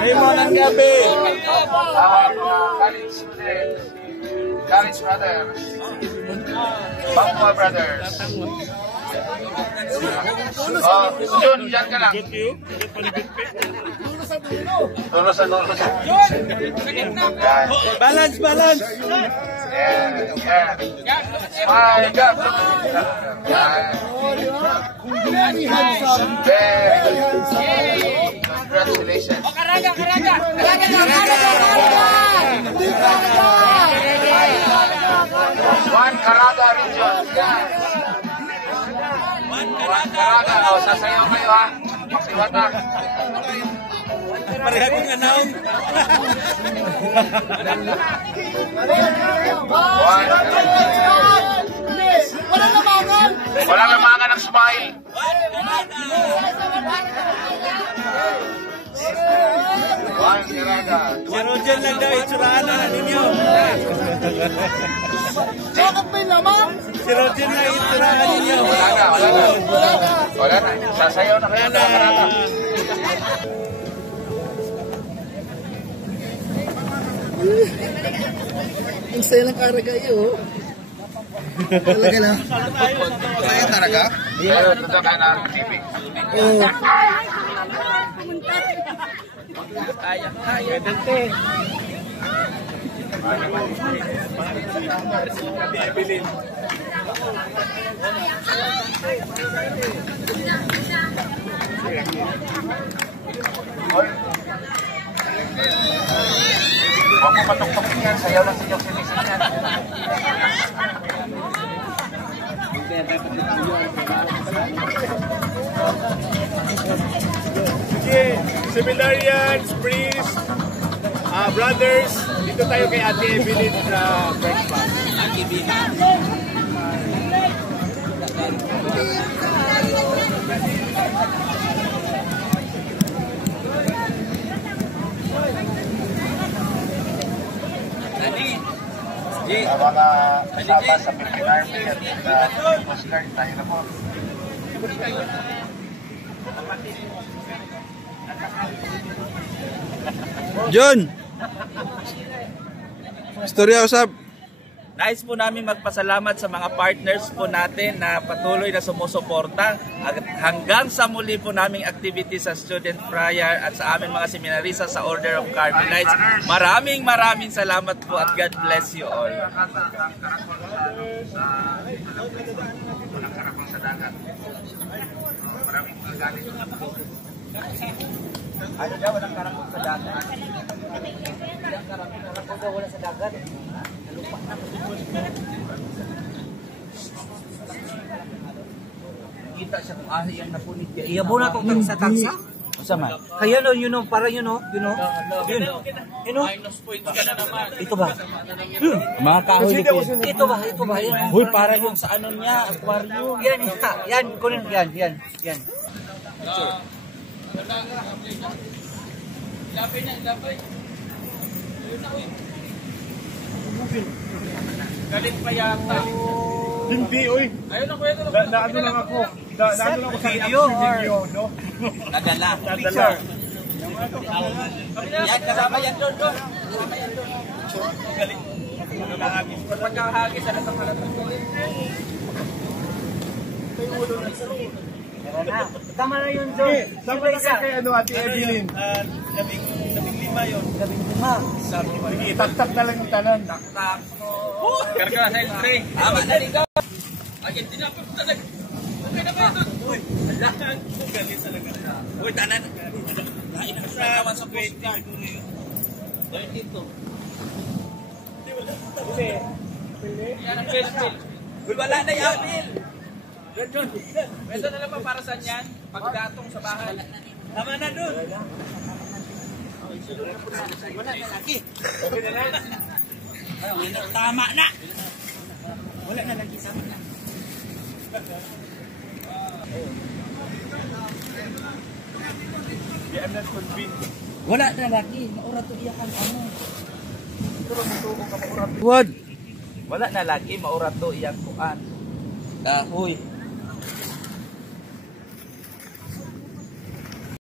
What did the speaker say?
Raymond ang gabi. College students. College brothers. Bangwa brothers. Jun, dyan ka lang. Tulo sa dulo. Balance, balance. Yeah, yeah. My God. Congratulations. Karaga. One Caraga region. One Caraga. O, sasayaw kayo ha. Magsiwatak. Pareha kong anaw. Walang lamangan ng smile. One Caraga. Si Roger lang daw, itsuraan na ninyo. Bakit may lamang? Si Roger lang, itsuraan ninyo. Wala na. Sasayaw na kayo. Ang saya ng Caraga iyo. Talaga na. Saya talaga? Ayaw, ito ka na TV. Oo. Pedente. Evelyn. Huwag mo patok-tokin yan. Sayaw lang sa inyong sinisin yan. Sige, seminarians, priests, brothers, dito tayo kay Ate Evelyn sa breakfast. Ate Evelyn. Sa mga kasama sa Philippine Army at Coast Guard, tayo na po. John! Storya usap. Nais po namin magpasalamat sa mga partners po natin na patuloy na sumusuporta hanggang sa muli po naming activity sa Student Prayer at sa aming mga seminarista sa Order of Carmelites. Maraming salamat po at God bless you all. Ano daw, walang karangkot sa dagat? Walang karangkot daw, wala sa dagat. Kita siya kung ahi yan na punit niya. Iya muna kung tagsa-tagsa. Masama. Kaya no, yun o, parang yun o, yun o. Yun. Yun o. Ito ba? Mga kahoy Ito ba? Ito ba? Yan. Uy, para yung sa ano niya, aquarium. Yan, yan. Kunin, yan. Galit pa yata. Hindi, oy. Ayun na kuya. Naano lang ako. Naano lang ako sa Video video, no? Nadala. Nadala. Yan, kasama yan doon. Kasama yan doon. Galit. Pagkahagis sa latang halatang. Tama na yun, John. Saan ba na kay ano, Ate Evelyn? 15 yun. 15. Sige, tak-tak na lang yung tanan. Tak. Karga sa entry. Tama na dito. Agad dinapot talaga. Okay na ba ito? Uy, alahan. Galit talaga. Uy, tanan. Kain na sa kawan sa Coast Guard. Galit dito. Yan ang best bill. Uy, wala na yung bill. John. Pwede na lang para saan yan? Pagdatong sa bahay. Tama na doon. Wala na lagi. Okay na lang. Tama na. Wala na lagi sama na. Yeah, I'm not convinced. Wala na lagi. Maura to iyakan ano. What? Wala na lagi. Maura to iyak kuan. Kahoy.